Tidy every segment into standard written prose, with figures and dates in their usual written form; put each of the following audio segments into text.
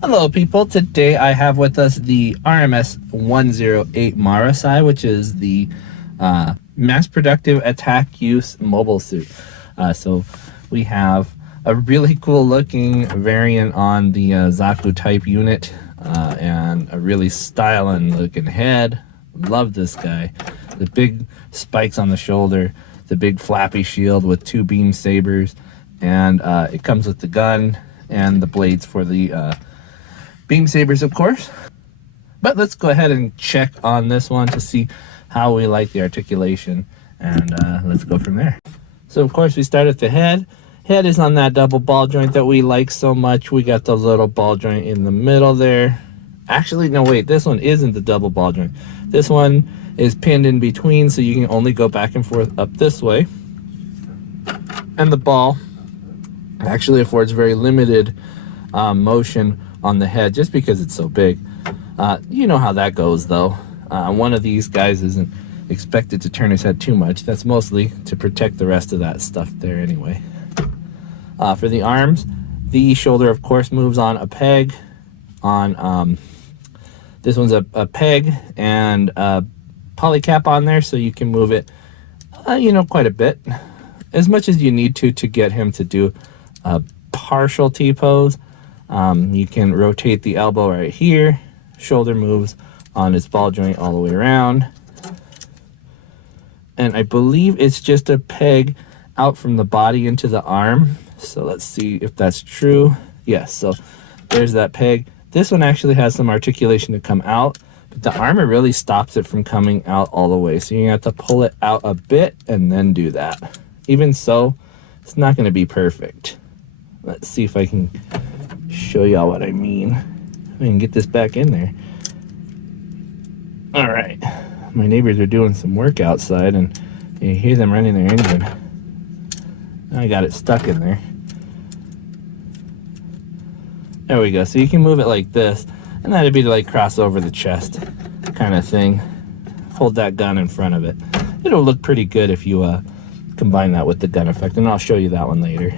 Hello people, today I have with us the RMS 108 Murasai, which is the mass productive attack use mobile suit. So we have a really cool looking variant on the Zaku type unit and a really styling looking head. Love this guy. The big spikes on the shoulder, the big flappy shield with two beam sabers, and it comes with the gun and the blades for the beam sabers, of course. But let's go ahead and check on this one to see how we like the articulation, and let's go from there. So of course we start at the head. Head is on that double ball joint that we like so much. We got the little ball joint in the middle there. Actually, no, wait, this one isn't the double ball joint. This one is pinned in between, so you can only go back and forth up this way. And the ball actually affords very limited motion on the head just because it's so big. You know how that goes though. One of these guys isn't expected to turn his head too much. That's mostly to protect the rest of that stuff there anyway. For the arms, the shoulder of course moves on a peg. On this one's a peg and a poly cap on there, so you can move it you know, quite a bit, as much as you need to get him to do a partial T-pose. You can rotate the elbow right here. Shoulder moves on its ball joint all the way around. And I believe it's just a peg out from the body into the arm. So let's see if that's true. Yes, so there's that peg. This one actually has some articulation to come out, but the armor really stops it from coming out all the way. So you have to pull it out a bit and then do that. Even so, it's not going to be perfect. Let's see if I can show y'all what I mean. I can get this back in there. All right, my neighbors are doing some work outside and you hear them running their engine. I got it stuck in there. There we go. So you can move it like this, and that'd be to like cross over the chest kind of thing. Hold that gun in front of it. It'll look pretty good if you combine that with the gun effect, and I'll show you that one later.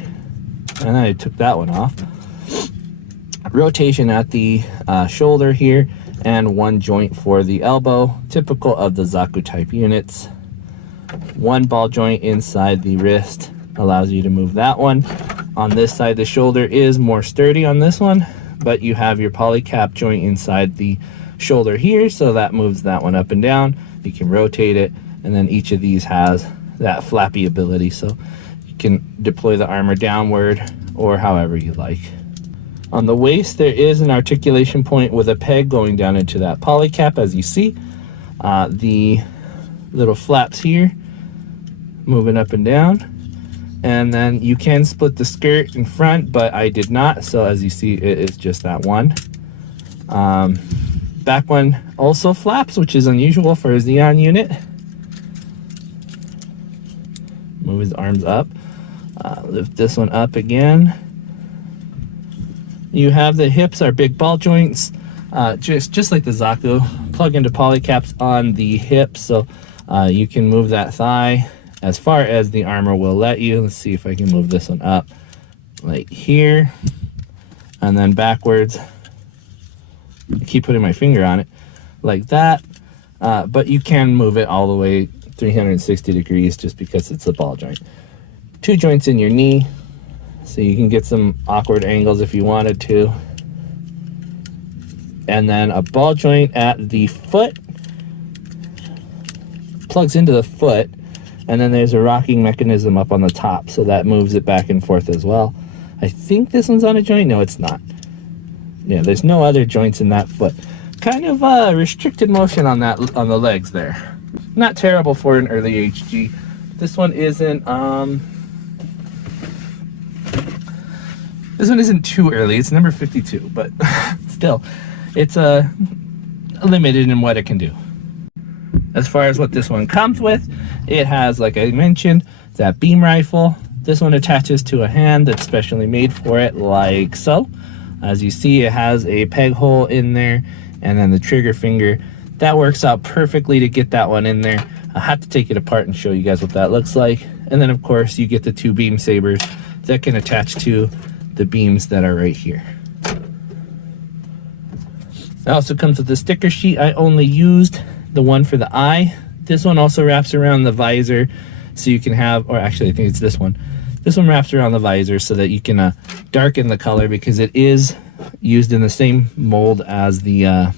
And then I took that one off. Rotation at the shoulder here, and one joint for the elbow, typical of the Zaku type units. One ball joint inside the wrist allows you to move that one. On this side, the shoulder is more sturdy on this one, but you have your poly cap joint inside the shoulder here, so that moves that one up and down. You can rotate it, and then each of these has that flappy ability, so you can deploy the armor downward or however you like. On the waist, there is an articulation point with a peg going down into that poly cap, as you see. The little flaps here moving up and down, and then you can split the skirt in front, but I did not, so as you see, it is just that one. Back one also flaps, which is unusual for a Xeon unit. Move his arms up. Lift this one up again. You have the hips are big ball joints, just like the Zaku. Plug into poly caps on the hips, so you can move that thigh as far as the armor will let you. Let's see if I can move this one up like here, and then backwards. I keep putting my finger on it like that, but you can move it all the way 360 degrees just because it's a ball joint. Two joints in your knee, so you can get some awkward angles if you wanted to. And then a ball joint at the foot, plugs into the foot, and then there's a rocking mechanism up on the top, so that moves it back and forth as well. I think this one's on a joint. No, it's not. Yeah, there's no other joints in that foot. Kind of restricted motion on that, on the legs there. Not terrible for an early HG. This one isn't too early. It's number 52, but still, it's limited in what it can do. As far as what this one comes with, it has, like I mentioned, that beam rifle. This one attaches to a hand that's specially made for it, like so. As you see, it has a peg hole in there, and then the trigger finger. That works out perfectly to get that one in there. I'll have to take it apart and show you guys what that looks like. And then of course you get the two beam sabers that can attach to the beams that are right here. also comes with a sticker sheet. I only used the one for the eye. This one also wraps around the visor, so you can have, or actually I think it's this one. This one wraps around the visor so that you can darken the color, because it is used in the same mold as the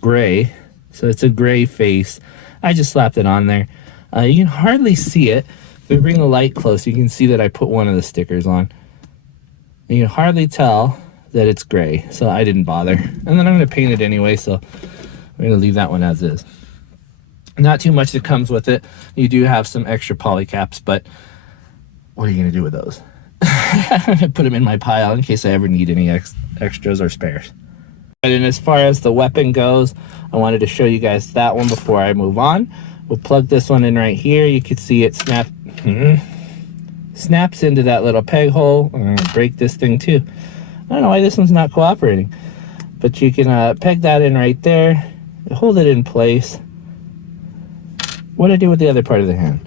gray. So it's a gray face. I just slapped it on there. You can hardly see it. If we bring the light close, you can see that I put one of the stickers on. And you can hardly tell that it's gray, so I didn't bother. And then I'm going to paint it anyway, so I'm going to leave that one as is. Not too much that comes with it. You do have some extra poly caps, but what are you going to do with those? I'm going to put them in my pile in case I ever need any extras or spares. And as far as the weapon goes, I wanted to show you guys that one before I move on. We'll plug this one in right here. You can see it snaps into that little peg hole. I'm going to break this thing too. I don't know why this one's not cooperating, but you can peg that in right there, hold it in place. What do I do with the other part of the hand?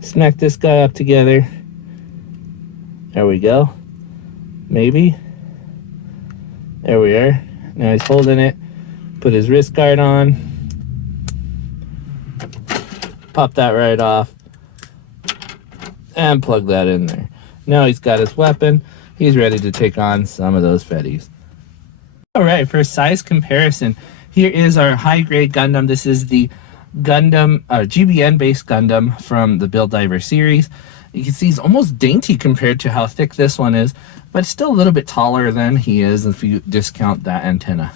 Smack this guy up together. There we go. Maybe. There we are. Now he's holding it. Put his wrist guard on. Pop that right off. And plug that in there. Now he's got his weapon. He's ready to take on some of those fetties. Alright, for size comparison, here is our high-grade Gundam. This is the Gundam, GBN-based Gundam from the Build Diver series. You can see he's almost dainty compared to how thick this one is, but it's still a little bit taller than he is if you discount that antenna.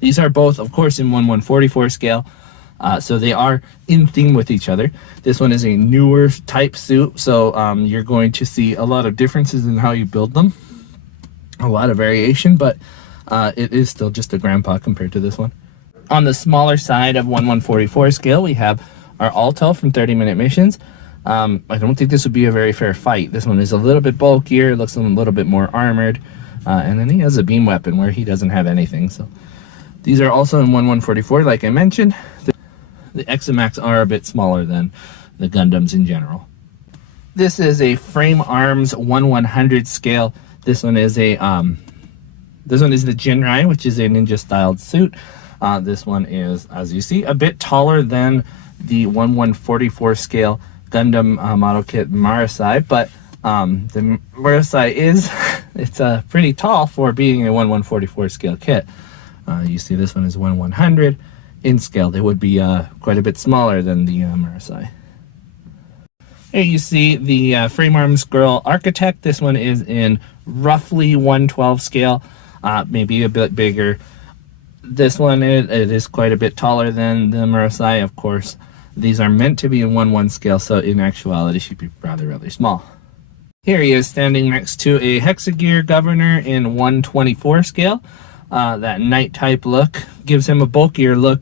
These are both, of course, in 1/144 scale, so they are in theme with each other. This one is a newer type suit, so you're going to see a lot of differences in how you build them. A lot of variation, but it is still just a grandpa compared to this one. On the smaller side of 1/144 scale, we have our Alto from 30-minute missions. I don't think this would be a very fair fight. This one is a little bit bulkier, looks a little bit more armored, and then he has a beam weapon where he doesn't have anything. So these are also in 1/144, like I mentioned. The Examax are a bit smaller than the Gundams in general. This is a Frame Arms 1/100 scale. This one is a the Jinrai, which is a ninja-styled suit. This one is, as you see, a bit taller than the 1/144 scale Gundam model kit Murasai, but the Murasai is it's pretty tall for being a 1/144 scale kit. You see this one is 1/100. In scale, they would be quite a bit smaller than the Murasai. Here you see the Frame Arms Girl Architect. This one is in roughly 1/12 scale, maybe a bit bigger. This one, it is quite a bit taller than the Murasai, of course. These are meant to be in 1/1 scale, so in actuality, she'd be rather small. Here he is standing next to a Hexagear Governor in 1/24 scale. That Knight type look gives him a bulkier look,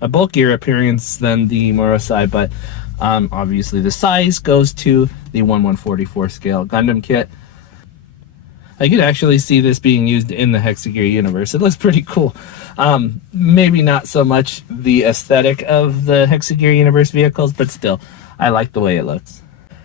a bulkier appearance than the Murasai, but obviously the size goes to the 1/144 scale Gundam kit. I could actually see this being used in the Hexagear universe. It looks pretty cool. Maybe not so much the aesthetic of the Hexagear universe vehicles, but still, I like the way it looks.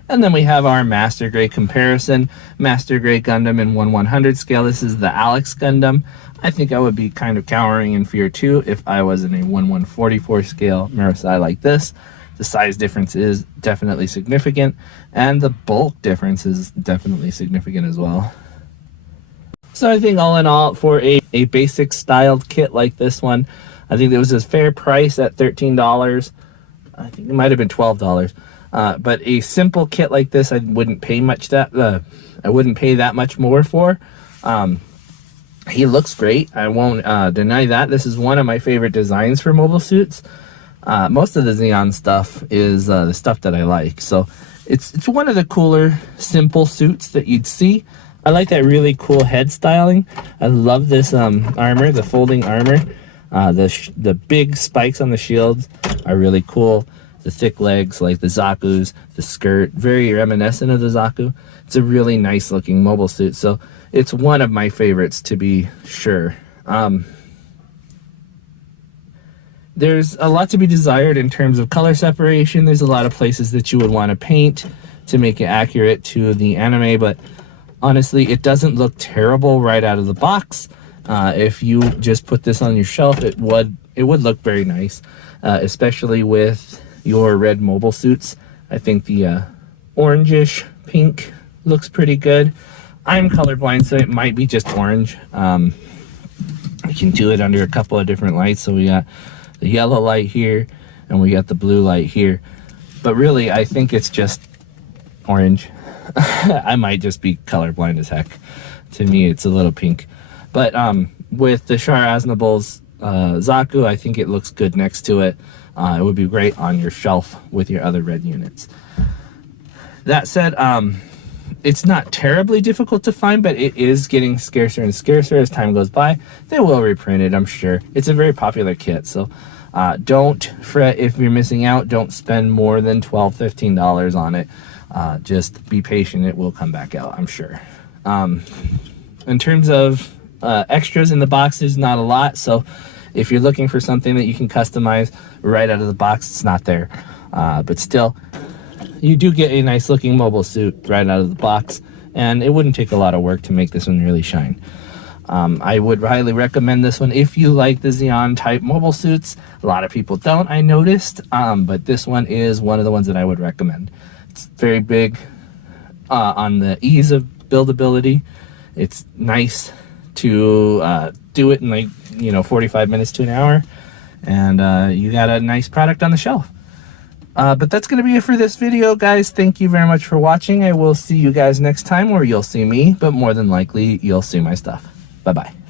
And then we have our Master Grade comparison. Master Grade Gundam in 1/100 scale. This is the Alex Gundam. I think I would be kind of cowering in fear too if I was in a 1/144 scale Murasai like this. The size difference is definitely significant, and the bulk difference is definitely significant as well. So I think all in all, for a basic styled kit like this one, I think it was a fair price at $13. I think it might have been $12. But a simple kit like this, I wouldn't pay I wouldn't pay that much more for. He looks great. I won't deny that. This is one of my favorite designs for mobile suits. Most of the Xeon stuff is the stuff that I like. So it's one of the cooler, simple suits that you'd see. I like that really cool head styling. I love this armor, the folding armor. The big spikes on the shields are really cool. The thick legs, like the Zaku's, the skirt, very reminiscent of the Zaku. It's a really nice looking mobile suit, so it's one of my favorites to be sure. There's a lot to be desired in terms of color separation. There's a lot of places that you would want to paint to make it accurate to the anime, but honestly, it doesn't look terrible right out of the box. If you just put this on your shelf, it would look very nice, especially with your red mobile suits. I think the orangish pink looks pretty good. I'm colorblind, so it might be just orange. I can do it under a couple of different lights. So we got the yellow light here and we got the blue light here, but really I think it's just orange. I might just be colorblind as heck. To me it's a little pink, but with the Char Aznable's Zaku, I think it looks good next to it. It would be great on your shelf with your other red units. That said, it's not terribly difficult to find, but it is getting scarcer and scarcer as time goes by. They will reprint it, I'm sure. It's a very popular kit, so don't fret if you're missing out. Don't spend more than $12, $15 on it. Just be patient, it will come back out, I'm sure. In terms of extras in the box, there's not a lot, so if you're looking for something that you can customize right out of the box, it's not there. But still, you do get a nice looking mobile suit right out of the box, and it wouldn't take a lot of work to make this one really shine. I would highly recommend this one if you like the Xeon type mobile suits. A lot of people don't, I noticed, but this one is one of the ones that I would recommend. It's very big on the ease of buildability. It's nice to do it in, like, 45 minutes to an hour, and you got a nice product on the shelf. But that's going to be it for this video, guys. Thank you very much for watching. I will see you guys next time, or you'll see me, but more than likely you'll see my stuff. Bye-bye.